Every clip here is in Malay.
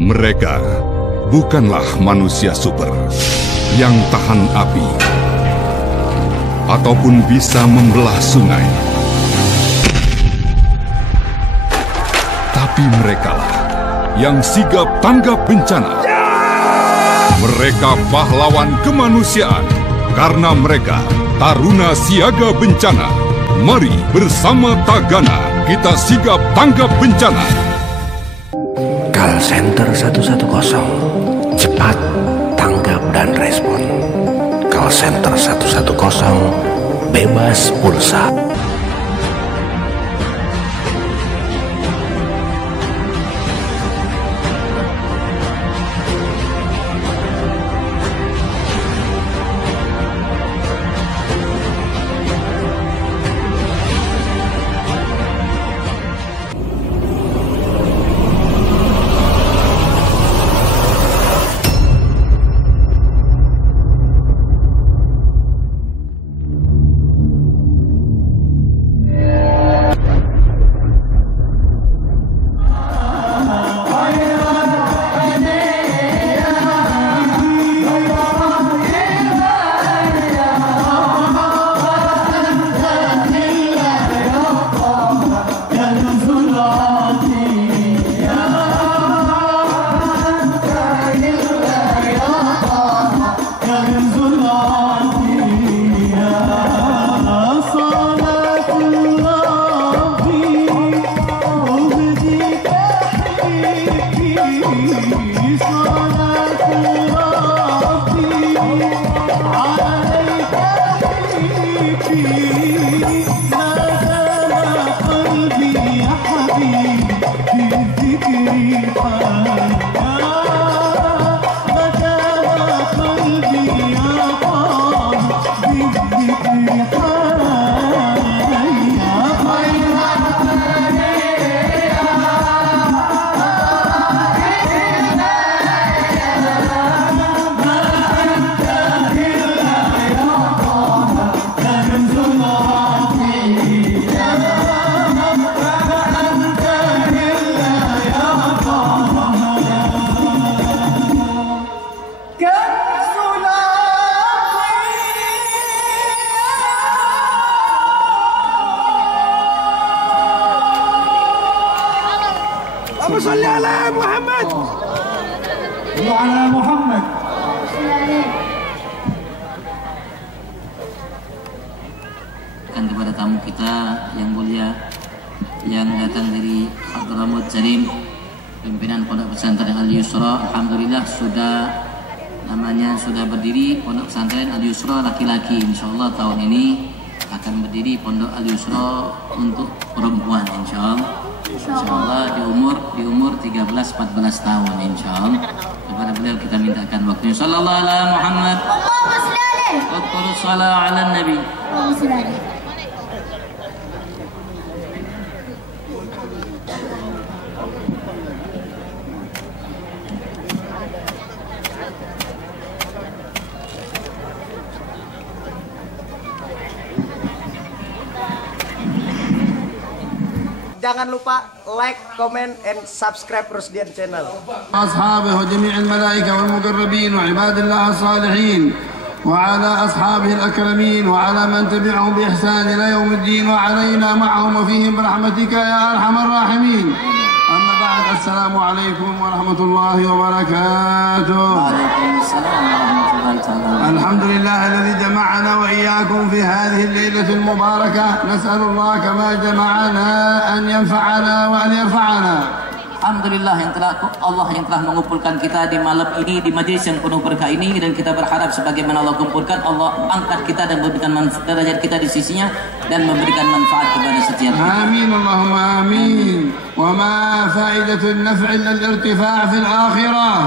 Mereka bukanlah manusia super yang tahan api ataupun bisa membelah sungai. Tapi merekalah yang sigap tanggap bencana. Mereka pahlawan kemanusiaan karena mereka taruna siaga bencana. Mari bersama Tagana kita sigap tanggap bencana. Call Center 110, cepat, tanggap dan respon. Call Center 110, bebas pulsa. Kepada tamu kita yang mulia yang datang dari Hadramaut Jarim, pimpinan Pondok Pesantren Al Yusra. Alhamdulillah sudah berdiri Pondok Pesantren Al Yusra laki-laki. Insyaallah tahun ini akan berdiri Pondok Al Yusra untuk perempuan insyaallah di umur 13-14 tahun insyaallah. Kepada beliau kita mintakan waktunya. Sallallahu alaihi Muhammad. Allahumma shalli alaihi. Wa sallallahu ala nabi. Allahumma shalli alaihi. Jangan lupa like, comment, and subscribe Rusdian Channel. أصحابه وجميع الملائكة والمقربين وعباد الله الصالحين وعلى أصحابه الأكرمين وعلى من تبعهم بإحسان إلى يوم الدين وعلينا معهم وفيهم برحمتك يا أرحم الراحمين. أما بعد، السلام عليكم ورحمة الله وبركاته. وعليكم السلام ورحمة الله تعالى. الحمد لله الذي جمعنا وإياكم في هذه الليلة المباركة. نسأل الله كما جمعنا أن ينفعنا وأن يرفعنا. Alhamdulillah Allah yang telah mengumpulkan kita di malam ini di majelis yang penuh berkah ini, dan kita berharap sebagaimana Allah kumpulkan, Allah angkat kita dan memberikan derajat kita di sisinya dan memberikan manfaat kepada setiap kita. Amin Allahumma amin. Wa ma fa'idatul naf'i illa al-irtifa' fil akhirah.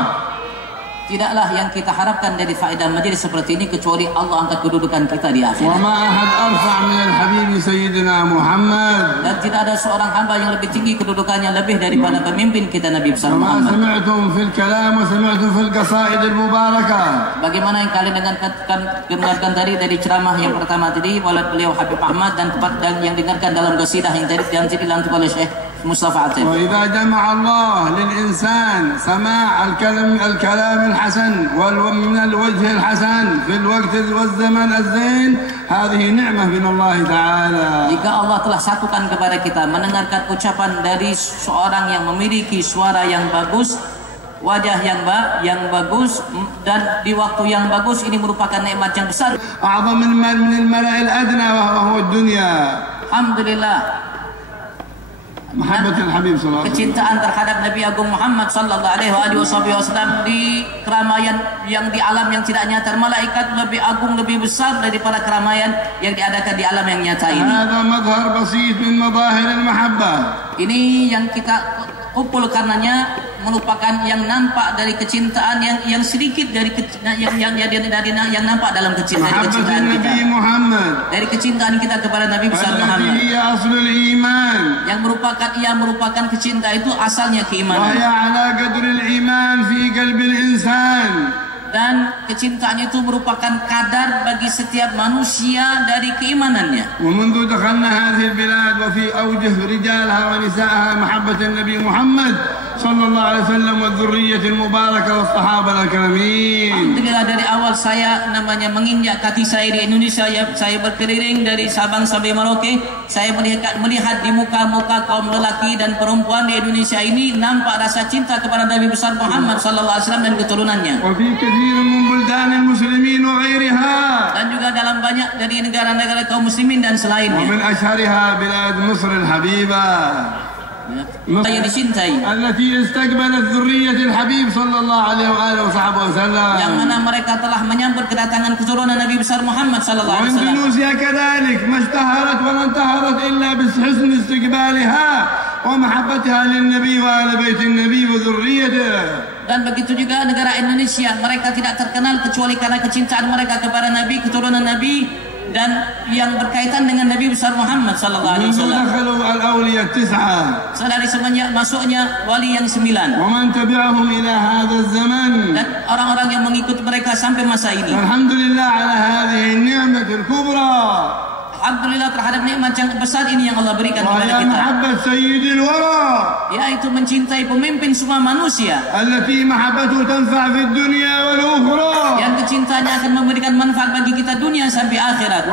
Tidaklah yang kita harapkan dari faedah majelis seperti ini kecuali Allah angkat kedudukan kita di akhirat. Wa ma ahad arfa' min al-habib sayyidina Muhammad. Dan tidak ada seorang hamba yang lebih tinggi kedudukannya lebih daripada pemimpin kita Nabi besar Muhammad. Ma sami'tum fil kalam wa sami'tum fil qasaid al-mubarakah. Bagaimana yang kalian dengarkan tadi dari ceramah yang pertama tadi oleh beliau Habib Ahmad, dan yang dengarkan dalam qasidah yang tadi dilantik oleh Syekh Mustafa Atif. وإذا جمع الله للإنسان سماع الكلام الحسن من الوجه الحسن في الوقت والزمن الزين هذه نعمة من الله تعالى. Jika Allah telah satukan kepada kita mendengarkan ucapan dari seorang yang memiliki suara yang bagus, wajah yang bagus dan di waktu yang bagus, ini merupakan nikmat yang besar. أعظم من الملأ الأدنى وهو الدنيا. Alhamdulillah. محبة الحبيب صلى الله عليه وسلم. Kecintaan terhadap Nabi Agung Muhammad sallallahu alaihi wasallam di keramaian yang di alam yang tidak nyata, malaikat lebih agung, lebih besar daripada keramaian yang diadakan di alam yang nyata ini. هذا مظهر بسيط من مظاهر المحبة. Ini yang kita kumpul karenanya merupakan yang nampak dari kecintaan yang sedikit dari yang nampak dalam kecintaan kita. Dari kecintaan kita kepada Nabi besar Muhammad. Yang merupakan kecintaan itu asalnya keimanan. Dan kecintaan itu merupakan kadar bagi setiap manusia dari keimanannya. ومنذ دخلنا هذه البلاد وفي أوجه رجالها ونسائها محبة النبي محمد صلى الله عليه وسلم والذرية المباركة والصحابة الكرامين. Alhamdulillah, dari awal saya menginjak kaki saya di Indonesia, saya berkeliling dari Sabang sampai Merauke, saya melihat di muka-muka kaum lelaki dan perempuan di Indonesia ini nampak rasa cinta kepada Nabi besar Muhammad sallallahu alaihi wasallam dan keturunannya. من بلدان المسلمين وغيرها. Dan juga dalam banyak dari negara-negara kaum muslimin dan selainnya. ومن أشهرها بلاد مصر الحبيبة. Yang dicintai. التي استقبلت ذرية الحبيب صلى الله عليه وآله وصحبه وسلم. Yang mana mereka telah menyambut kedatangan keturunan Nabi besar Muhammad sallallahu alaihi wasallam. وإندونيسيا كذلك ما اشتهرت ولا انتهرت إلا بحسن استقبالها ومحبتها للنبي وآل بيت النبي وذريته. Dan begitu juga negara Indonesia, mereka tidak terkenal kecuali karena kecintaan mereka kepada Nabi, keturunan Nabi, dan yang berkaitan dengan Nabi besar Muhammad sallallahu alaihi wasallam. Dari semenjak masuknya wali yang 9. Dan orang-orang yang mengikut mereka sampai masa ini. Alhamdulillah ala hadhihi ni'matul kubra. Alhamdulillah terhadap nikmat yang besar ini yang Allah berikan kepada kita. Yaitu mencintai pemimpin semua manusia. Yang kecintaannya akan memberikan manfaat bagi kita dunia sampai akhirat.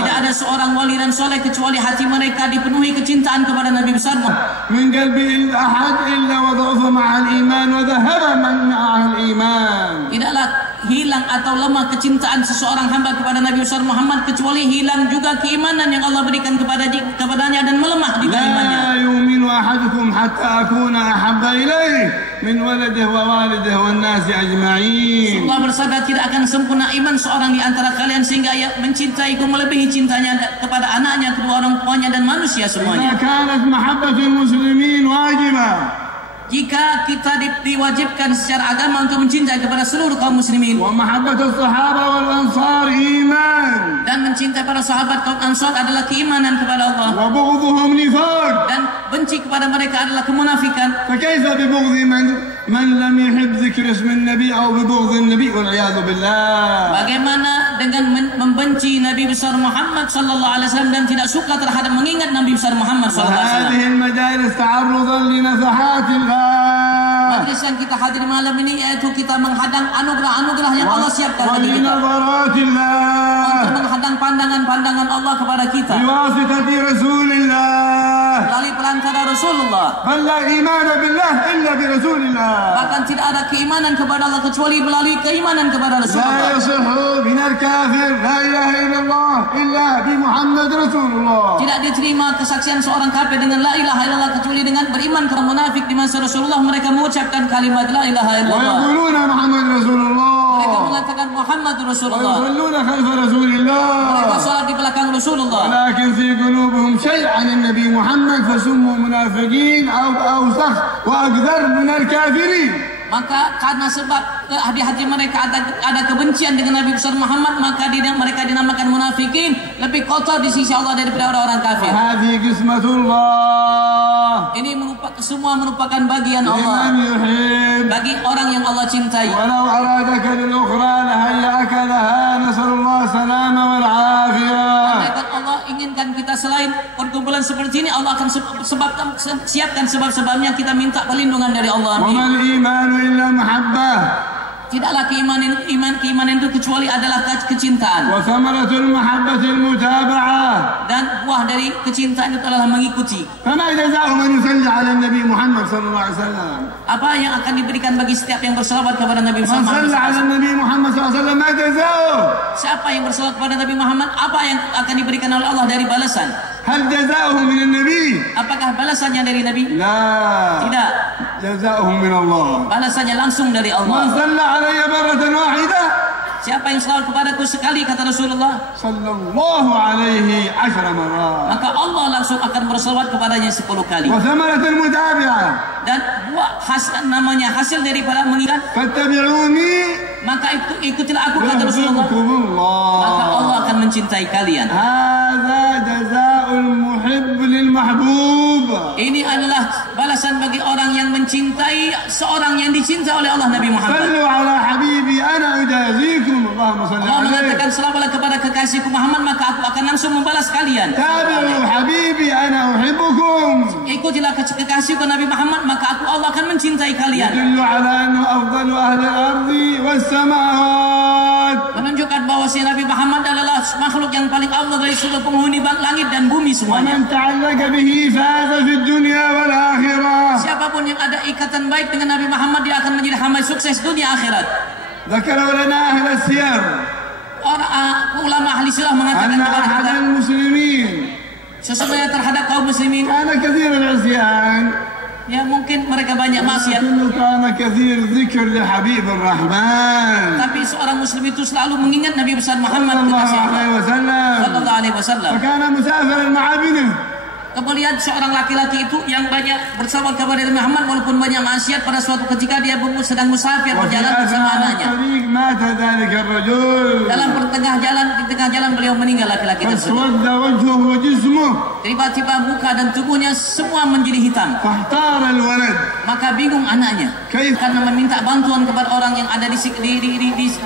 Tidak ada seorang wali dan soleh kecuali hati mereka dipenuhi kecintaan kepada Nabi besar Muhammad. Tidaklah hilang atau lemah kecintaan seseorang hamba kepada Nabi besar Muhammad kecuali hilang juga keimanan yang Allah berikan kepadanya dan melemah di imannya. La yu'minu ahadukum hatta akuna ahabba ilaihi min waladihi wa walidihi wan nasi ajma'in. Allah bersabda, tidak akan sempurna iman seorang di antara kalian sehingga ia mencintaiku melebihi cintanya kepada anaknya, kedua orang tuanya dan manusia semuanya. Idza kanat mahabbatul muslimin wajibah. Jika kita diwajibkan secara agama untuk mencintai kepada seluruh kaum muslimin. Wa mahabbatus sahaba wal ansar iman. Dan mencintai para sahabat kaum Ansar adalah keimanan kepada Allah. Wa bughdhuhum nifaq. Dan benci kepada mereka adalah kemunafikan. Fa kaifa bi bughdhi man lam yuhib dzikr ismi an-nabi aw bi bughdhi an-nabi wal iyad billah. Bagaimana dengan membenci Nabi besar Muhammad sallallahu alaihi wasallam dan tidak suka terhadap mengingat Nabi besar Muhammad sallallahu alaihi wasallam. Hadhihi al-majalis ta'arrudan li nafahatil majlis yang kita hadiri malam ini yaitu kita menghadang anugerah-anugerah yang Allah siapkan bagi kita. Untuk menghadang pandangan-pandangan Allah kepada kita. Biwasitati Rasulillah. Melalui perantara Rasulullah. Bal la iman billah illa bi Rasulillah. Bahkan tidak ada keimanan kepada Allah kecuali melalui keimanan kepada Rasulullah. La yasihhu min al-kafir la ilaha illallah illa bi Muhammad Rasulullah. Tidak diterima kesaksian seorang kafir dengan la ilaha illallah kecuali dengan beriman kepada munafik di masa Rasulullah mereka mengucapkan kalimat la ilaha illallah. Wa yaquluna Muhammad Rasulullah. Mereka mengatakan Muhammad Rasulullah. Wa yusalluna khalfa Rasulillah. Mereka salat di belakang Rasulullah. Walakin fi qulubihim syai' 'an Nabi Muhammad fasummu munafiqin aw awsakh wa akthar min al-kafirin. Maka karena sebab di hati mereka ada kebencian dengan Nabi besar Muhammad, maka mereka dinamakan munafikin, lebih kotor di sisi Allah daripada orang-orang kafir. Hadhihi qismatullah. Ini semua merupakan bagian Allah. Bagi orang yang Allah cintai. Walau aradaka lil ukhra la hayyaka laha nasallallahu salama wal afiyah. memberikan kita selain perkumpulan seperti ini, Allah akan siapkan sebab-sebabnya kita minta perlindungan dari Allah. Amin. وما الإيمان إلا محبة. Tidaklah keimanan itu kecuali adalah kecintaan. وثمرة المحبة المتابعة. Dan buah dari kecintaan itu adalah mengikuti. فما جزاء من يصلي على النبي محمد صلى الله عليه وسلم؟ Apa yang akan diberikan bagi setiap yang berselawat kepada Nabi من Muhammad? صلى على النبي محمد صلى الله عليه وسلم ما جزاؤه؟ Siapa yang berselawat kepada Nabi Muhammad, apa yang akan diberikan oleh Allah dari balasan? هل جزاؤه من النبي؟ Apakah balasannya dari Nabi? لا. Tidak. جزاؤه من الله. Balasannya langsung dari من Allah. صلى علي مرة واحدة Siapa yang selawat kepadaku sekali, kata Rasulullah, صلى الله عليه 10 مرات. maka Allah langsung akan berselawat kepadanya 10 kali. وثمرة المتابعة. Dan buah hasil daripada mengingat, فاتبعوني maka ikutilah aku, kata Rasulullah, يحببكم الله. maka Allah akan mencintai kalian. هذا جزاء المحب للمحبوب. Ini adalah balasan bagi orang yang mencintai seorang yang dicintai oleh Allah, Nabi Muhammad. صلوا على حبيبي أنا أجازيكم. اللهم صل Allah عليه. mengatakan, selawatlah kepada kekasihku Muhammad, maka aku akan langsung membalas kalian. تابعوا حبيبي أنا أحبكم. Ikutilah kekasihku Nabi Muhammad, maka aku Allah akan mencintai kalian. يدل على أنه أفضل أهل الأرض والسماوات. Menunjukkan bahwa si Nabi Muhammad adalah makhluk yang paling Allah dari seluruh penghuni langit dan bumi semuanya. ومن تعلق به فاز في الدنيا والآخرة. Siapapun yang ada ikatan baik dengan Nabi Muhammad, dia akan menjadi hamba sukses dunia akhirat. ذكروا لنا أهل السير Ulama ahli sirah mengatakan أن kepada أحد kita, المسلمين sesungguhnya terhadap kaum muslimin, كان كثير العصيان ya mungkin mereka banyak maksiat, لكنه كان كثير ذكر لحبيب الرحمن tapi seorang muslim itu selalu mengingat Nabi besar Muhammad صلى الله kekasih Allah عليه وسلم. sallallahu alaihi wasallam. فكان مسافرا مع ابنه. Kemudian seorang laki-laki itu yang banyak bersahabat kepada Nabi Muhammad walaupun banyak maksiat, pada suatu ketika dia sedang musafir وفي berjalan bersama أثناء anaknya. الطريق مات ذلك الرجل Dalam di tengah jalan beliau meninggal, laki-laki tersebut. فاسود وجهه وجسمه Tiba-tiba muka dan tubuhnya semua menjadi hitam. فاحتار الولد. Maka bingung anaknya. كيف Karena meminta bantuan kepada orang yang ada di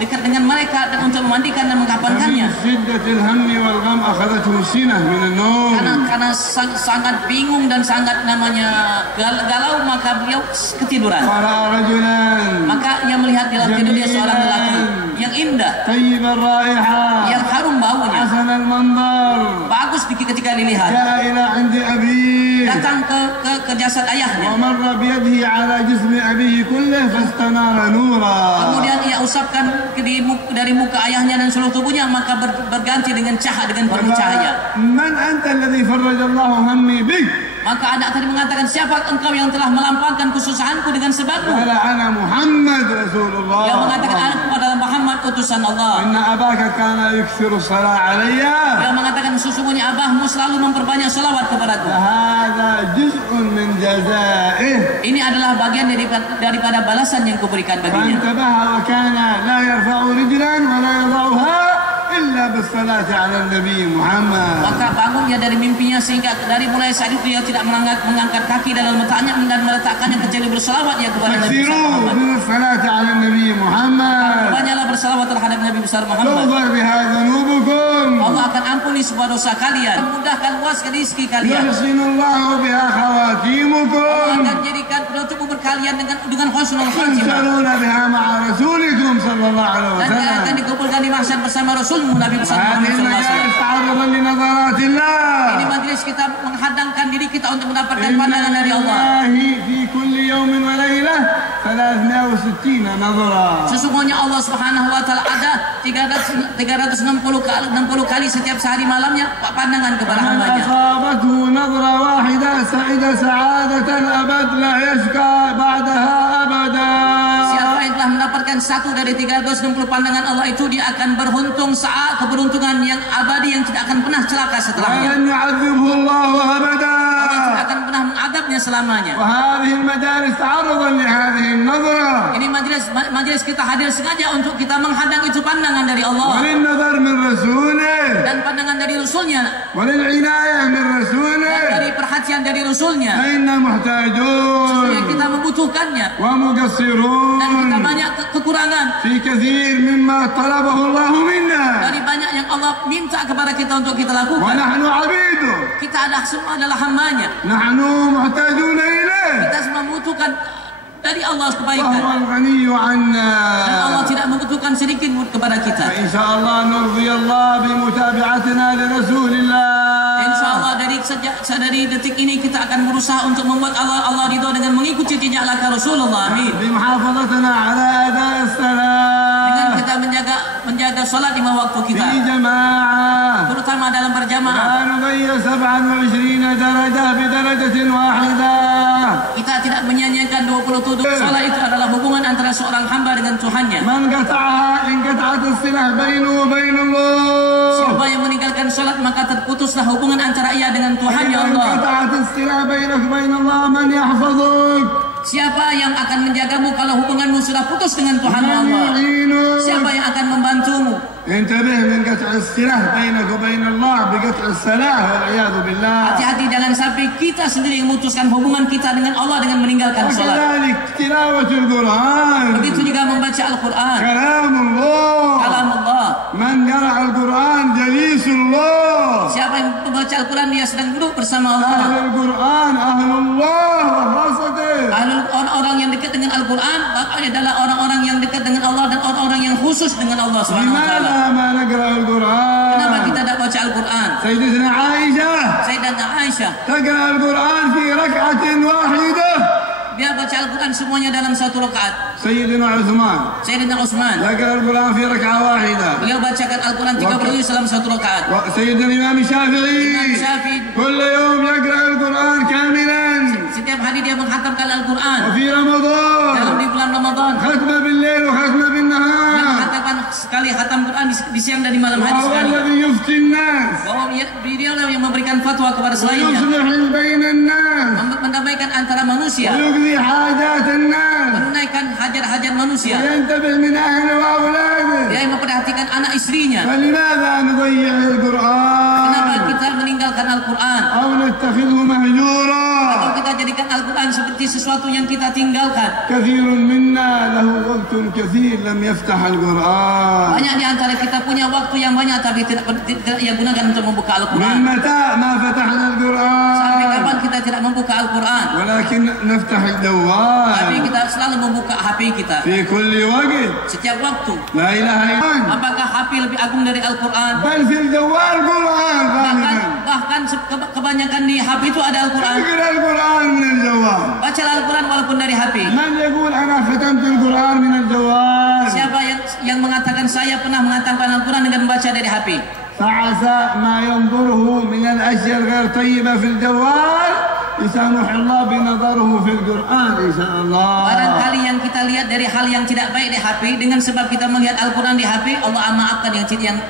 dekat dengan mereka dan untuk memandikan dan mengkafankannya. من شدة الهم والغم أخذته سنة من النوم. Karena sangat bingung dan sangat galau, maka beliau ketiduran. فرأى رجلا Maka ia melihat dalam tidur dia seorang lelaki yang indah, طيب الرائحة yang harum baunya, حسن المنظر bagus ketika dilihat. جاء إلى عند أبيه Datang ke jasad ayahnya. ومر بيده على جسم أبيه كله فاستنار نورا. Kemudian ia usapkan dari muka ayahnya dan seluruh tubuhnya, maka berganti dengan penuh cahaya. من أنت الذي فرج الله همي بك؟ Maka anak tadi mengatakan, siapa engkau yang telah melampaukan kesusahanku dengan sebabmu? قال أنا محمد رسول الله. Dia mengatakan, aku adalah Muhammad utusan Allah. إن أباك كان يكثر الصلاة علي. Dia mengatakan, sesungguhnya abahmu selalu memperbanyak salawat kepadaku. هذا جزء من جزائه. Ini adalah bagian daripada balasan yang kuberikan baginya. فانتبه وكان لا يرفع رجلا ولا يضعها إلا بالصلاة على النبي محمد. Maka bangunnya dari mimpinya, sehingga dari mulai saat itu dia tidak mengangkat kaki dalam letaknya dan meletakkannya kecuali bersalawat ya kepada Nabi besar فاكثروا Muhammad. من الصلاة على النبي محمد. Banyaklah bersalawat terhadap Nabi besar Muhammad. تغفر بها ذنوبكم. Allah akan ampuni semua dosa kalian, mudahkan luaskan rezeki kalian. يحسن الله بها خواتيمكم. Allah akan jadikan penutup berkalian dengan husnul khatimah. تنشرون بها مع رسولكم صلى الله عليه Dan akan وسلم. dikumpulkan di mahsyar bersama Rasulmu Nabi besar Muhammad هذه sallallahu alaihi wasallam. المجالس تعرضا لنظرات الله. Ini majelis kita menghadangkan diri kita untuk mendapatkan pandangan dari Allah. في كل يوم وليلة 360 نظرة. Sesungguhnya Allah Subhanahu wa taala ada 360 kali setiap sehari malamnya pandangan kepada من hambanya. أصابته نظرة واحدة سعد سعادة الأبد لا يشقى بعدها أبدا. Siapa yang telah mendapatkan satu dari 360 pandangan Allah itu, dia akan beruntung saat keberuntungan yang abadi yang tidak akan pernah celaka setelahnya. ولن يعذبه الله أبدا. Allah tidak akan pernah mengadabnya selamanya. وهذه المدارس تعرضا لهذه النظرة Ini majelis kita hadir sengaja untuk kita menghadang itu pandangan dari Allah وللنظر من رسوله dan pandangan dari Rasulnya وللعناية من dan رسوله dari perhatian perhatian dari Rasulnya. فإنا محتاجون Kita membutuhkannya dan kita ومقصرون banyak kekurangan في كثير مما طلبه الله منا dari banyak yang Allah minta kepada kita untuk kita lakukan. ونحن عبيده Kita semua adalah hambanya. نحن محتاجون إليه Kita semua membutuhkan dari Allah وهو kebaikan. الغني عنا Dan Allah tidak membutuhkan sedikit pun kepada kita. فإن شاء الله نرضي الله بمتابعتنا لرسول الله InsyaAllah dari detik ini kita akan berusaha untuk membuat Allah ridho dengan mengikuti jejak langkah Rasulullah. Amin. بمحافظتنا على أداء Dengan الصلاة kita menjaga salat 5 waktu kita, في جماعة terutama dalam berjamaah. لا نضيع 27 درجة بدرجة واحدة Kita tidak menyanyiakan 27. Salat itu adalah hubungan antara seorang hamba dengan Tuhannya. من قطعها انقطعت الصلة بينه وبين الله Siapa yang meninggalkan salat maka terputuslah hubungan antara ia dengan Tuhannya Allah. انقطعت الصلة بينك وبين الله من يحفظك Siapa yang akan menjagamu kalau hubunganmu sudah putus dengan Tuhan من Allah? يعينك Siapa yang akan membantumu? انتبه من قطع الصلة بينك وبين الله بقطع الصلاة والعياذ بالله Hati-hati jangan sampai kita sendiri yang memutuskan hubungan kita dengan Allah dengan meninggalkan salat. وكذلك تلاوة القرآن Begitu juga membaca Al-Quran. كلام الله Kalam Allah. من قرأ القرآن جليس الله Siapa yang membaca Al-Quran dia sedang duduk bersama أهل Allah. القرآن أهل الله وخاصته Orang-orang yang dekat dengan Al-Quran adalah orang-orang yang dekat dengan Allah dan orang-orang yang khusus dengan Allah Subhanahu wa taala. لماذا ما نقرأ Kenapa القرآن kita tidak baca Al-Quran? سيدتنا عائشة Sayyidatuna Aisyah, تقرأ القرآن في ركعة واحدة dia baca Al-Quran semuanya dalam satu rakaat. سيدنا عثمان Sayyidina Utsman, يقرأ القرآن في ركعة واحدة beliau bacakan Al-Quran 30 juz dalam satu rakaat. سيدنا الإمام الشافعي Imam Syafi'i كل يوم يقرأ القرآن كاملا setiap hari dia menghatamkan Al-Quran. وفي Dalam رمضان di bulan Ramadan ختمة بالليل وختمة dia بالنهار menghatamkan sekali khatam Quran di siang dan di malam hari وهو sekali. الذي يفتي الناس Bahwa dialah yang memberikan fatwa kepada selainnya, ويصلح بين الناس mendamaikan antara manusia, ويقضي حاجات الناس menunaikan hajat-hajat manusia. وينتبه من أهله وأولاده Dia yang memperhatikan anak istrinya. فلماذا نضيع Kenapa القرآن kita meninggalkan Al-Quran? أو نتخذه مهجورا Atau kita jadikan Al-Quran seperti sesuatu yang kita tinggalkan? كثير منا له وقت كثير لم يفتح القرآن Banyak di antara kita punya waktu yang banyak tapi tidak ia gunakan untuk membuka من Al-Quran. متى ما فتحنا Sampai القرآن kapan kita tidak membuka Al-Quran? ولكن نفتح Tapi الجوال kita selalu membuka HP kita في كل وقت setiap waktu. لا إله إلا الله Apakah HP lebih agung dari Al-Quran? بل في الجوال قرآن غالبا Bahkan kebanyakan di HP itu ada Al-Quran. اقرأ القرآن من الجوال Bacalah Al-Quran walaupun dari HP. من يقول أنا ختمت القرآن من الجوال Siapa yang mengatakan saya pernah mengatakan Al-Quran dengan membaca dari HP? فعسى ما ينظره من الأشياء الغير طيبة في الجوال يسامح الله بنظره في القرآن إن شاء الله Barangkali yang kita lihat dari hal yang tidak baik di HP, dengan sebab kita melihat Al-Quran di HP, Allah maafkan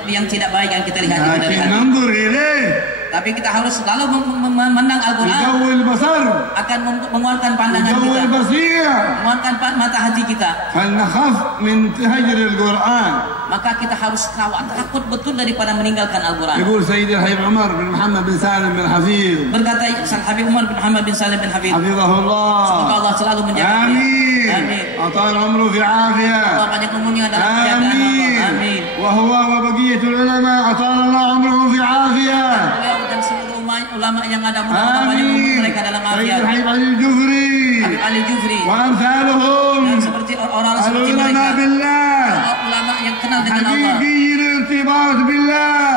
yang tidak baik yang kita lihat itu dari لكن HP. ننظر إليه Tapi kita harus selalu memandang Al-Quran, يقوي البصر akan menguatkan pandangan يقوي kita, البصيرة menguatkan mata hati kita. فلنخف من هجر القرآن Maka kita harus takut betul daripada meninggalkan Al-Quran. يقول سيد الحبيب عمر بن محمد بن سالم بن حفيظ Berkata Sang Habib Umar bin Muhammad bin Salim bin Habib, حفظه semoga الله Allah selalu menjaga beliau. آمين Amin. أطال عمره في عافية Allah banyak umurnya dalam kejagaan Allah. آمين Amin. وهو وبقية العلماء أطال الله عمره في عافية Beliau dan seluruh ulama yang ada, mudah-mudahan banyak umur آمين mereka dalam سيد afiat. الحبيب علي الجفري Habib Ali Jufri وأمثالهم dan seperti orang seperti mereka, العلماء بالله ulama yang kenal dengan Allah, حقيقي الارتباط بالله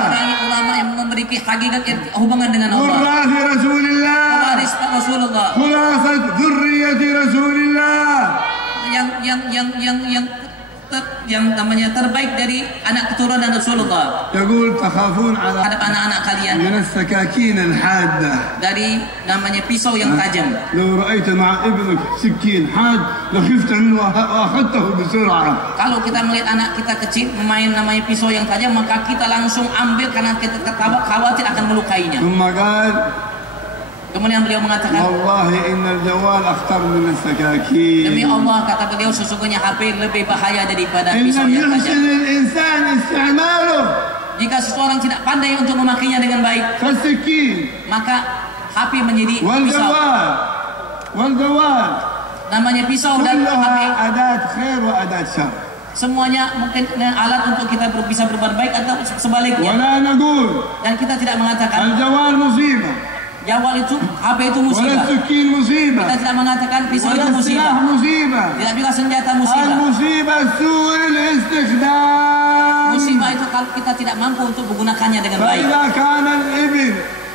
ulama yang memiliki hakikat hubungan dengan Allah, وراث رسول الله pewaris Rasulullah, خلاصة ذرية رسول الله yang namanya terbaik dari anak keturunan Rasulullah. يقول تخافون على Terhadap anak-anak kalian من السكاكين الحادة dari namanya pisau yang tajam. لو رأيت مع ابنك سكين حاد لخفت منه وأخذته بسرعة Kalau kita melihat anak kita kecil memain namanya pisau yang tajam, maka kita langsung ambil karena kita khawatir akan melukainya. ثم قال Kemudian beliau mengatakan, والله إن الجوال أخطر من السكاكين demi Allah, kata beliau, sesungguhnya HP lebih bahaya daripada إن pisau لم yang يحسن tajam. الإنسان استعماله Jika seseorang tidak pandai untuk memakainya dengan baik, كالسكين maka HP menjadi pisau. والجوال Namanya pisau dan HP. كلها أداة خير وأداة شر. Semuanya mungkin alat untuk kita bisa berbuat baik atau sebaliknya. ولا نقول Dan kita tidak mengatakan الجوال مصيبة jawal itu, HP itu ولا musibah. السكين مصيبة Kita tidak mengatakan pisau ولا itu musibah. السلاح مصيبة. Tidak juga senjata musibah. المصيبة سوء الاستخدام. Musibah itu kalau kita tidak mampu untuk menggunakannya dengan baik. فإذا كان الابن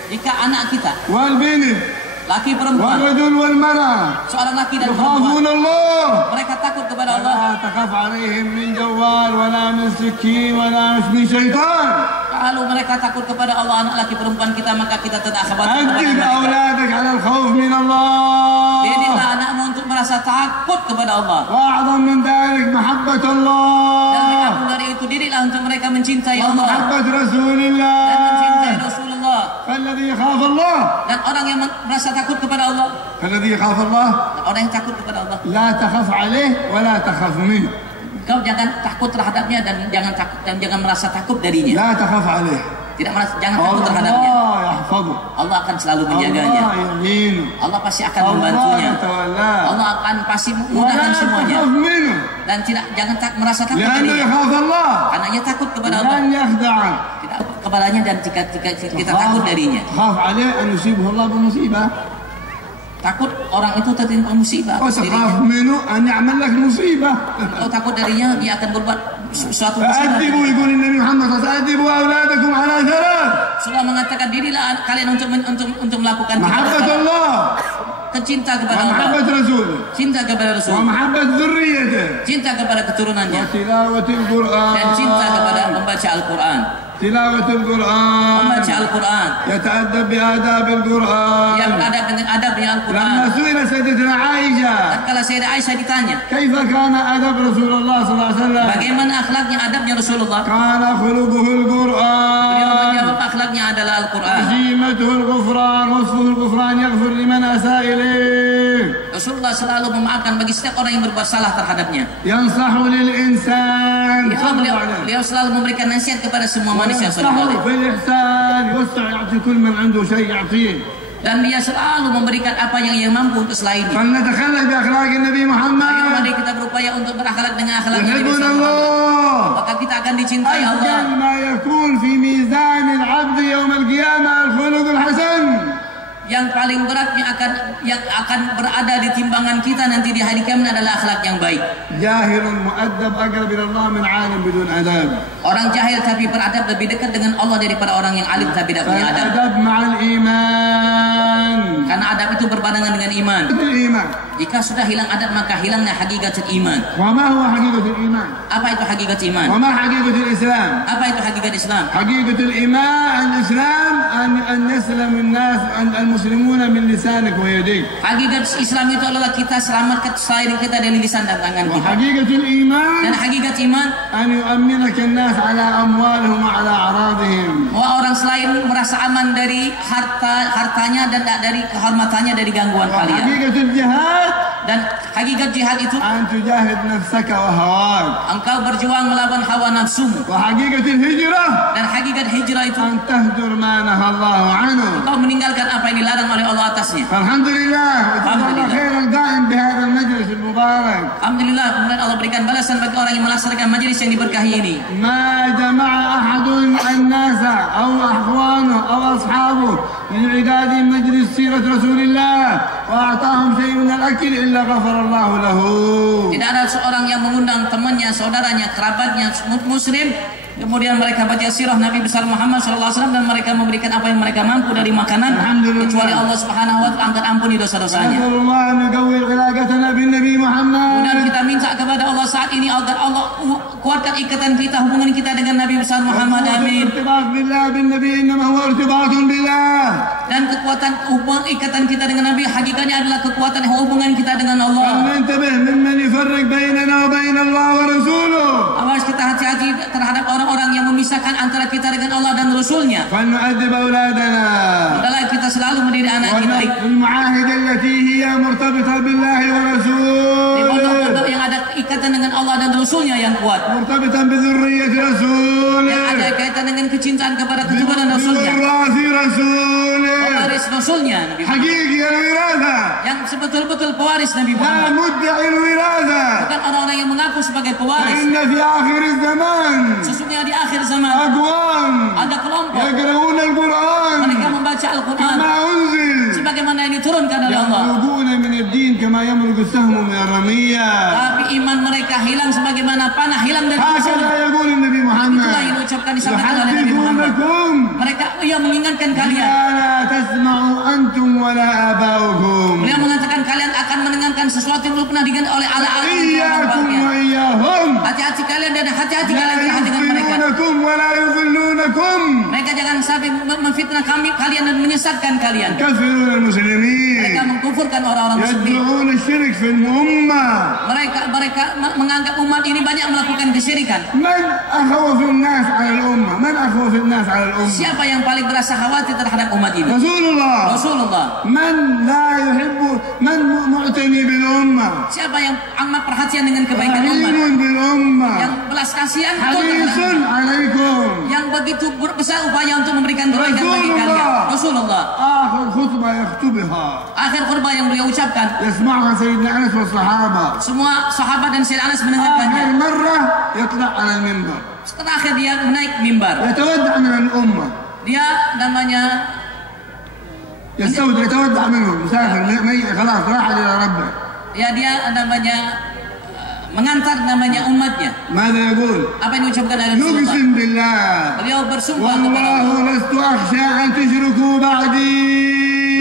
Jika anak kita, والبنت laki perempuan, والرجل والمرأة seorang laki dan يخافون perempuan, الله mereka takut kepada Allah. ولا تخاف عليهم من جوال ولا من سكين ولا من شيطان. Kalau mereka takut kepada Allah, anak laki perempuan kita, maka kita tidak khawatir kepada أدب mereka. أولادك على الخوف من الله. Didiklah anakmu untuk merasa takut kepada Allah. وأعظم من ذلك محبة Dan الله lebih dari itu, didiklah untuk mereka mencintai Allah ومحبة رسول dan mencintai الله. Rasulullah. فالذي يخاف الله Dan orang yang merasa takut kepada Allah, فالذي يخاف الله dan orang yang takut kepada Allah, لا تخف عليه ولا تخف منه. kau jangan takut terhadapnya dan jangan merasa takut darinya. لا تخف عليه. Jangan takut terhadapnya. الله يحفظه. Allah akan selalu menjaganya. الله يعينه. Allah pasti akan الله membantunya. يتولاه. Allah akan pasti ولا memudahkan semuanya. تخف منه Dan jangan merasa takut لأنه darinya. يخاف الله. Karena ia takut kepada Allah. لن يخدعك. Tidak kepadanya dan jika kita takut darinya. تخاف عليه أن يصيبه الله بمصيبة Takut orang itu tertimpa musibah. وتخاف منه أن يعمل لك مصيبة. Kau takut darinya, dia akan berbuat suatu musibah. فأدبوا يقول النبي محمد صلى الله عليه وسلم أدبوا أولادكم على ثلاث. Rasulullah mengatakan dirilah kalian untuk melakukan محبة الله cinta kepada Allah, ومحبة رسوله cinta kepada Rasul, ومحبة ذريته cinta kepada keturunannya, وتلاوة القرآن. dan cinta kepada membaca Al-Quran. تلاوة القرآن Membaca Al-Quran, يتأدب بآداب القرآن. yang beradab dengan adabnya Al-Quran. لما سئل سيدتنا عائشة Tatkala Sayyidah Aisyah ditanya, كيف كان أدب رسول الله صلى الله عليه وسلم bagaimana akhlaknya, adabnya Rasulullah? كان خلقه Beliau القرآن menjawab, akhlaknya adalah Al-Quran. عزيمته الغفران وصفه الغفران يغفر لمن أساء إليه Rasulullah selalu memaafkan bagi setiap orang yang berbuat salah terhadapnya. ينصح للإنسان Beliau selalu memberikan nasihat kepada semua manusia. ينصحه في الإحسان يوسع يعطي كل من عنده شيء يعطيه. Dan dia selalu memberikan apa yang ia mampu untuk selainnya. فلنتخلق بأخلاق النبي Ayo محمد mari kita berupaya untuk berakhlak dengan akhlak Nabi يحبنا SAW. الله. Maka kita akan dicintai Allah. أجل ما يكون في ميزان العبد يوم القيامة الخلق الحسن. Yang paling berat yang akan berada di timbangan kita nanti di hari kiamat adalah akhlak yang baik. جاهل مؤدب أقرب إلى الله من عالم بدون أدب. Orang jahil tapi beradab lebih dekat dengan Allah daripada orang yang alim tapi tidak punya adab. فالأدب مع الإيمان. Karena adab itu berbarengan dengan iman. الإيمان. Jika sudah hilang adab maka hilangnya hakikat iman. وما هو حقيقة الإيمان؟ Apa itu hakikat iman? وما حقيقة الإسلام؟ Apa itu hakikat Islam? حقيقة الإيمان الإسلام أن يسلم الناس المسلمون من لسانك ويديك. Hakikat Islam itu adalah kita selamatkan selain kita dari lisan dan tangan kita. وحقيقة الإيمان Dan hakikat iman, أن يؤمنك الناس على أموالهم وعلى أعراضهم. bahwa orang selain merasa aman dari hartanya dan dari kehormatannya dari gangguan kalian. وحقيقة الجهاد Dan hakikat jihad itu أن تجاهد نفسك وهواك. engkau berjuang melawan hawa nafsumu. وحقيقة الهجرة Dan hakikat hijrah itu أن تهجر ما نهى الله عنه. engkau meninggalkan apa yang dilarang oleh Allah atasnya. فالحمد لله وجزا الله خير القائم بهذا المجلس المبارك. Alhamdulillah, kemudian Allah berikan balasan bagi orang yang melaksanakan majelis yang diberkahi ini. ما جمع أحد الناس أو أخوانه أو أصحابه لإعداد مجلس سيرة رسول الله وأعطاهم شيء من الأكل إلا غفر الله له. Tidak ada seorang yang mengundang temannya, saudaranya, kerabatnya, muslim, kemudian mereka baca sirah Nabi besar Muhammad SAW dan mereka memberikan apa yang mereka mampu dari makanan, kecuali Allah Subhanahu wa taala akan ampuni dosa-dosanya. نسأل الله أن يقوي علاقتنا بالنبي محمد. Dan kita minta kepada Allah saat ini agar Allah kuatkan ikatan kita, hubungan kita dengan Nabi besar Muhammad. Amin. الارتباط بالله بالنبي إنما هو ارتباط بالله. Dan kekuatan hubungan ikatan kita dengan Nabi hakikatnya adalah kekuatan hubungan kita dengan Allah. فلننتبه ممن يفرق بيننا وبين الله ورسوله. Awas kita hati-hati terhadap orang-orang yang memisahkan antara kita dengan Allah dan Rasulnya. فلنؤدب أولادنا. Adalah kita selalu mendidik anak kita والمعاهدة التي هي مرتبطة بالله di ورسوله. pondok-pondok yang ada ikatan kaitan dengan Allah dan Rasulnya yang kuat. مرتبطا بذرية رسوله. Yang ada kaitan dengan kecintaan kepada keturunan Rasulnya. بوراث رسوله. Pewaris Rasulnya Nabi Muhammad. حقيقي الوراثة. Yang sebetul-betul pewaris Nabi لا Muhammad. مدعي الوراثة. Bukan orang-orang yang mengaku sebagai pewaris. إن في آخر الزمان Sesungguhnya di akhir zaman أقوام ada kelompok يقرؤون القرآن mereka membaca Al-Quran كما أنزل sebagaimana yang diturunkan oleh Allah. يمرقون من الدين كما يمرق السهم من الرمية. Tapi iman mereka hilang sebagaimana panah hilang dari musuh. هكذا يقول النبي محمد. Itulah yang diucapkan disampaikan oleh Nabi Muhammad. يحدثونكم Mereka mengingatkan kalian. لا تسمعوا أنتم ولا آباؤكم. Beliau mengatakan kalian akan mendengarkan sesuatu yang belum pernah didengar oleh ala-ala إياكم وإياهم hati-hati kalian dan hati-hati kalian terhadap dengan mereka. يفتنونكم ولا يضلونكم. Mereka jangan sampai memfitnah kalian dan menyesatkan kalian. يكفرون المسلمين. Mereka mengkufurkan orang-orang muslimin. يدعون الشرك في الأمة. Mereka menganggap umat ini banyak melakukan kesyirikan. من أخوف الناس على الأمة؟ من أخوف الناس على الأمة؟ Siapa yang paling berasa khawatir terhadap umat ini? رسول الله. Rasulullah. من لا يحب من معتني بالأمة؟ Siapa yang amat perhatian dengan kebaikan umat? رحيم بالأمة. Yang belas kasihan حريص عليكم. yang begitu besar upaya untuk memberikan kebaikan bagi kalian. Rasulullah. آخر خطبة يخطبها Akhir khutbah yang beliau ucapkan, يسمعها سيدنا أنس والصحابة. semua sahabat dan Sayyidina Anas آخر mendengarkannya. مرة يطلع على المنبر Terakhir dia menaik mimbar. يتودع من الأمة. Dia namanya يتودع منهم. مسافر خلاص راح إلى ربه. dia namanya mengantar namanya umatnya. ماذا يقول؟ Apa yang diucapkan oleh Rasulullah? يقسم بالله Beliau bersumpah kepada Allah. والله لست أخشى أن تشركوا بعدي.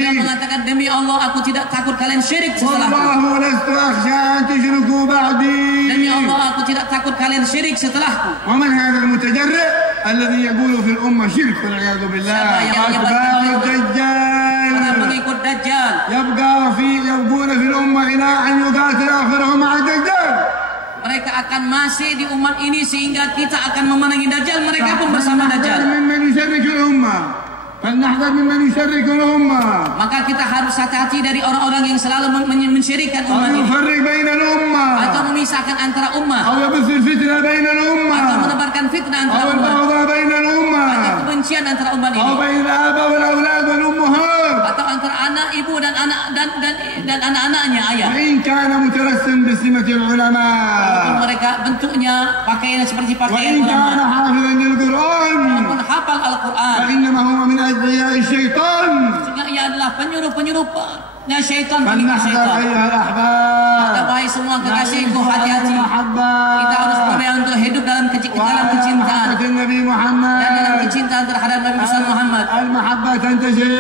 Beliau mengatakan demi Allah aku tidak takut kalian syirik setelahku. والله لست أخشى أن تشركوا بعدي. Demi Allah aku tidak takut kalian syirik setelahku. ومن هذا المتجرئ الذي يقول في الأمة شرك والعياذ بالله؟ أتباع الدجال. Para pengikut Dajjal. يبقون في الأمة إلى أن يقاتل آخرهم مع الدجال. Mereka akan masih di umat ini sehingga kita akan memenangi Dajjal. Mereka pun bersama Dajjal. ممن يشرك الأمة. فلنحذر ممن يشرك الأمة. Maka kita harus hati-hati dari orang-orang yang selalu mensyirikkan أو umat ini. يفرق بين الأمة. Atau memisahkan antara umat. أو يبث الفتنة بين الأمة. Atau menebarkan fitnah antara أو umat. البغضاء بين الأمة. Atau kebencian antara umat أو ini. بين الآباء والأولاد والأمهات. Atau antara anak ibu dan anak-anaknya ayah. وإن كان مترسم بسمة العلماء. Walaupun mereka bentuknya pakaian seperti pakaian وإن كان ulama. حافظا للقرآن. Walaupun hafal Al-Quran. فإنما هو من أدعياء الشيطان. Sehingga ia adalah penyuruh-penyuruhnya syaitan. فلنحذر أيها الأحباب. Maka baik semua kekasihku, hati-hati. Kita harus berupaya untuk hidup dalam kecintaan محبة النبي محمد. dan dalam kecintaan terhadap Nabi besar Muhammad. المحبة تنتشر.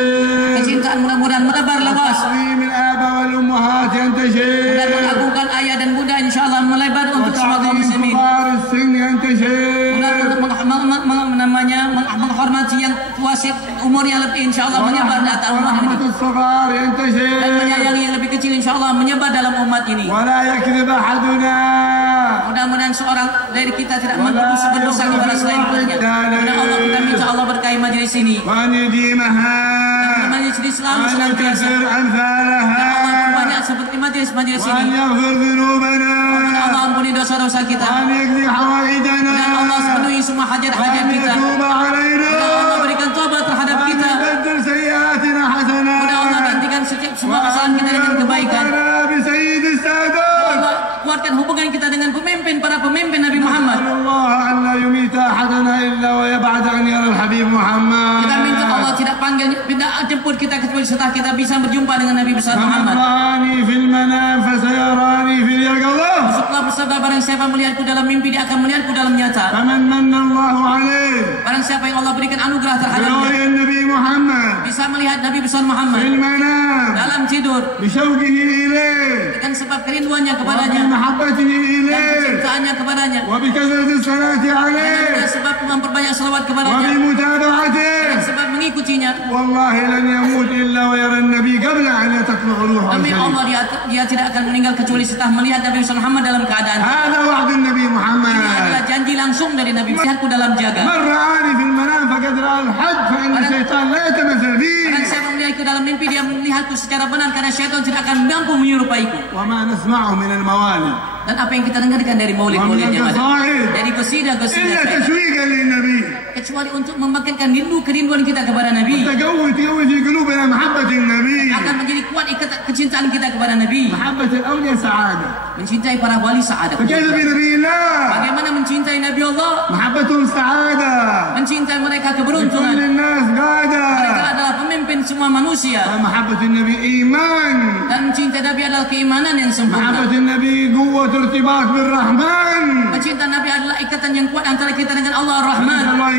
Kecintaan mudah-mudahan menebar luas تعظيم الآباء والأمهات ينتشر. dan mengagungkan ayah dan bunda insyaallah melebar untuk semua kaum وتعظيم muslimin. كبار السن ينتشر. Menghormati yang tua umurnya lebih insyaallah menyebar di atas umat ini. ورحمة الصغار Dan ينتشر. menyayangi yang lebih kecil insyaallah menyebar dalam umat ini. ولا يكذب أحدنا. Mudah-mudahan seorang dari kita tidak berdosa kepada selain Tuhannya. Dan Allah kita minta Allah berkahi majelis ini. وأن يديمها. Majelis ini selalu وأن senantiasa. يكثر أمثالها. Allah banyak seperti majelis-majelis وأن ini. يغفر ذنوبنا. Allah ampuni dosa-dosa kita. وأن يقضي حوائجنا. Dan Allah penuhi semua hajat-hajat وأن kita. يتوب علينا. Dan Allah berikan taubat terhadap وأن kita. يبدل سيئاتنا حسنات. Dan Allah gantikan setiap semua kesalahan kita dengan kebaikan. وأن بسيد السادات. Allah kuatkan hubungan kita dengan para pemimpin Nabi Muhammad. نسأل الله أن لا يميت أحدنا إلا ويبعد أن يرى الحبيب محمد. Kita minta Allah tidak jemput kita kecuali setelah kita bisa berjumpa dengan Nabi besar فمن Muhammad. رآني في المنام فسيراني في اليقظة. Setelah bersabda barang siapa melihatku dalam mimpi dia akan melihatku dalam nyata. فمن من الله عليه Barang siapa yang Allah berikan anugerah terhadapnya برؤيا النبي محمد bisa melihat Nabi besar في Muhammad المنام dalam tidur بشوقه إليه dengan sebab kerinduannya kepadanya وبمحبته dan إليه kecintaannya kepadanya وبكثرة الصلاة dan عليه dengan sebab memperbanyak salawat kepadanya dan وبمتابعته. sebab mengikutinya. والله لن يموت إلا ويرى النبي قبل أن تطلع روحه Demi الشريف. Allah dia tidak akan meninggal kecuali setelah melihat Nabi besar Muhammad dalam keadaan. هذا وعد النبي Ini محمد. adalah janji langsung dari Nabi. Melihatku dalam jaga. من رآني في المنام فقد رأى الحج فإن الشيطان لا يتمثل Barang فيه. siapa melihatku dalam mimpi dia melihatku secara benar karena syaitan tidak akan mampu menyerupaiku. وما نسمعه من الموالد Dan apa yang kita dengarkan dari maulid-maulid yang ada, dari qasidah-qasidah, kecuali untuk membangkitkan kerinduan kita kepada Nabi. Akan menjadi kuat kecintaan kita kepada Nabi. Mencintai para wali sa'adah. Bagaimana mencintai Nabi Allah? Mencintai mereka keberuntungan. Mereka adalah pemimpin semua manusia. Dan mencintai Nabi adalah keimanan yang sempurna. Mencintai Nabi adalah ikatan yang kuat antara kita dengan Allah Ar-Rahman. Allah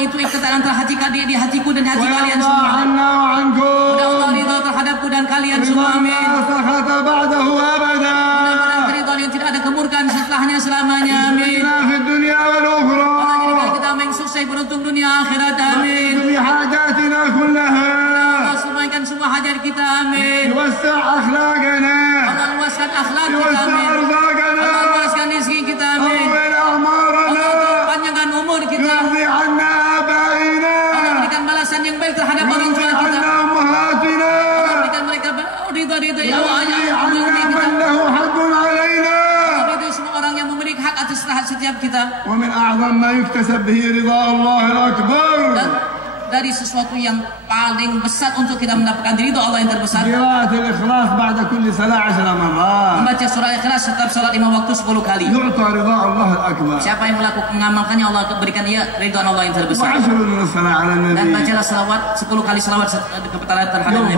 itu ikatan antara di hatiku dan hati kalian semua. Allah ridha terhadapku dan kalian semua. Amin. Mudah-mudahan keridhaan yang tidak ada kemurkaan setelahnya selamanya. Amin. Allah kita sukses beruntung dunia akhirat. Amin. Allah semaikan semua hajat kita. Amin. Allah luaskan akhlak kita. Amin. Allah luaskan rezeki kita. Amin. Allah panjangkan umur kita. Allah berikan balasan yang baik terhadap orang tua kita. Allah berikan mereka ridha ya Allah. Semua orang yang memiliki hak atas setiap kita. Dari sesuatu yang paling besar untuk kita mendapatkan ridha Allah yang terbesar. Membaca surah Ikhlas setiap salat 5 waktu 10 kali. Siapa yang mengamalkannya Allah berikan dia ridha Allah yang terbesar. Dan bacalah selawat 10 kali selawat terhadap Nabi.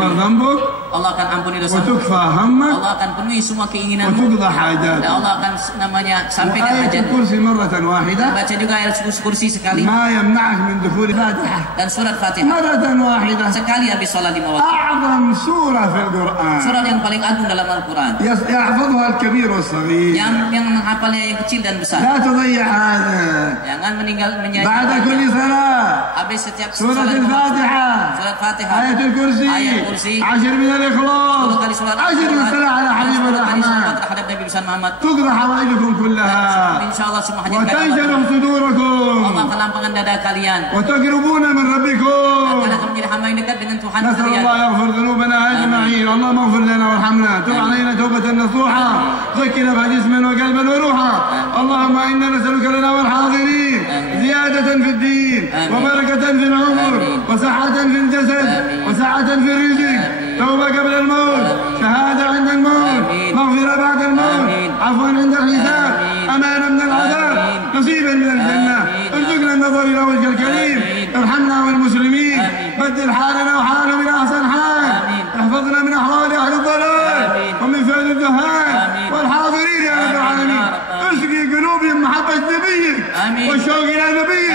Allah akan ampuni dosa. Allah akan penuhi semua keinginanmu. Dan Allah akan sampaikan hajat. Baca juga ayat kursi sekali. Dan surat Fatihah sekali habis salat 5 waktu. Surat yang paling agung dalam Al-Quran. Yang menghafalnya yang kecil dan besar. Jangan menyanyi. Habis setiap salat surat Fatihah, ayat kursi, 10 kali surat terhadap Nabi besar Muhammad. Insyaallah semua hajat kalian. Allah akan lapangkan dada kalian. Akan menjadi hamba yang dekat dengan Tuhan kalian. نسأل الله يغفر ذنوبنا أجمعين. اللهم اغفر لنا وارحمنا. تب علينا توبة نصوحا. زكنا بها جسما وقلبا وروحا. اللهم إنا نسألك لنا والحاضرين زيادة في الدين وبركة في العمر وصحة في الجسد وسعة في الرزق. توبة قبل الموت. شهادة عند الموت. مغفرة بعد الموت. عفوا عند الحساب. أمانا من العذاب. نصيبا من الجنة. ارزقنا النظر إلى وجه الكريم. ارحمنا والمسلمين. بدل حالنا وحالهم إلى أحسن حال. احفظنا من أحوال أهل الضلال ومن فعل الدهان والحاضرين يا رب العالمين. اسقي قلوبهم محبة نبيك والشوق إلى نبيك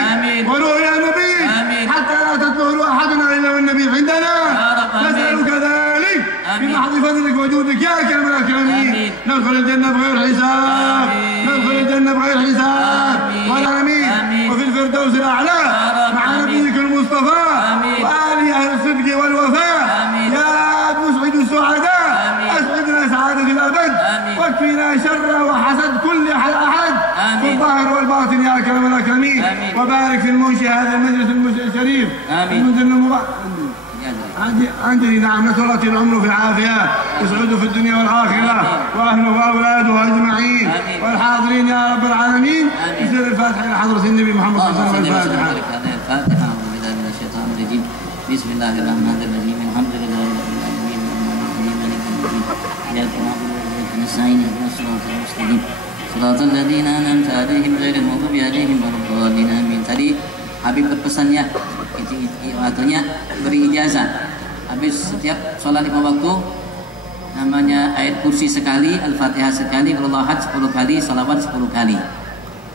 ورؤيا نبيك حتى لا تطلع أحدنا إلا والنبي عندنا. نسألك ذلك بمحض فضلك وجودك يا أكرم الأكرمين. ندخل الجنة بغير حساب. ندخل الجنة بغير حساب ولا أمين. وفي الفردوس الأعلى مع نبيك المصطفى وآل أهل الصدق والوفاء. يا مسعد السعداء أسعدنا سعادة الأبد. واكفنا شر وحسد كل أحد في الظاهر والباطن يا أكرم الأكرمين. وبارك في المنشئ هذا المجلس الشريف. عندي نعم نسأل الله العمر في العافية يسعده في الدنيا والآخرة وأهله وأولاده أجمعين والحاضرين يا رب العالمين. بسر الفاتحة إلى حضرة النبي محمد صلى الله عليه وسلم. الفاتحة. بسم الله الرحمن الرحيم. الحمد لله رب العالمين مالك يوم الدين. إياك نعبد وإياك نستعين اهدنا الصراط المستقيم صراط الذين أنعمت عليهم غير المغضوب عليهم ولا الضالين. Amin. Tadi Habib berpesannya artinya beri ijazah habis setiap sholat 5 waktu namanya ayat kursi sekali, Al-Fatihah sekali, Al-Ahad 10 kali, salawat 10 kali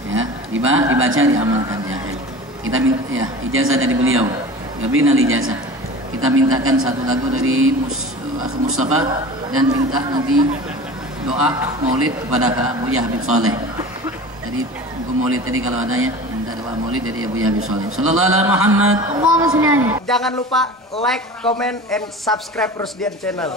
ya, dibaca diamalkan ya. Kita minta ya ijazah dari beliau. Gabina ijazah. Kita mintakan satu lagu dari Mustafa dan minta nanti doa maulid kepada Kak Buya Habib Saleh. Jadi buku maulid tadi kalau adanya minta doa maulid dari Buya Habib Saleh. Sallallahu alaihi Muhammad. Jangan lupa like, comment, and subscribe Rusdian Channel.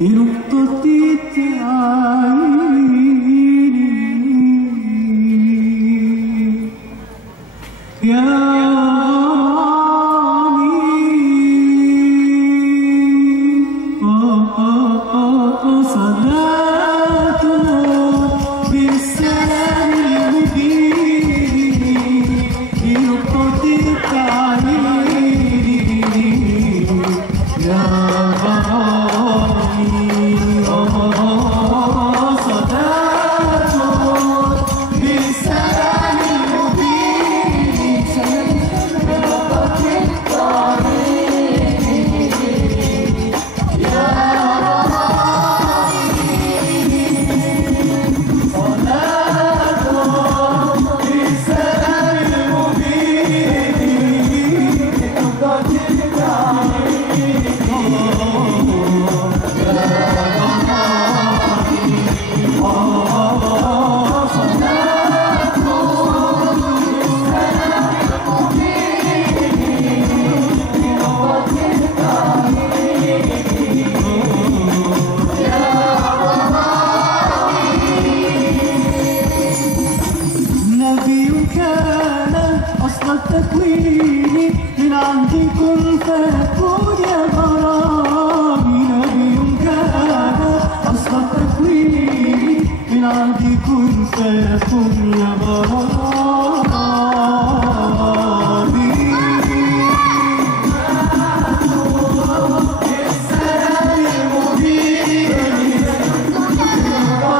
بنقطة عيني يا من عند كل فيكون يا غرامي نبي كان أصل التكوين من عند كل فيكون يا غرامي السلام المبين ربك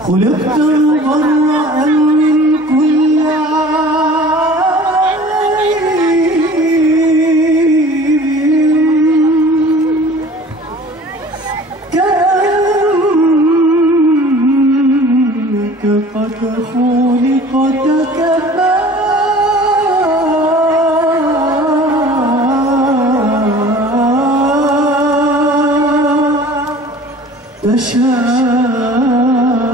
خلقت مبرأ من كل عيب كأنك قد خلقت كما تشاء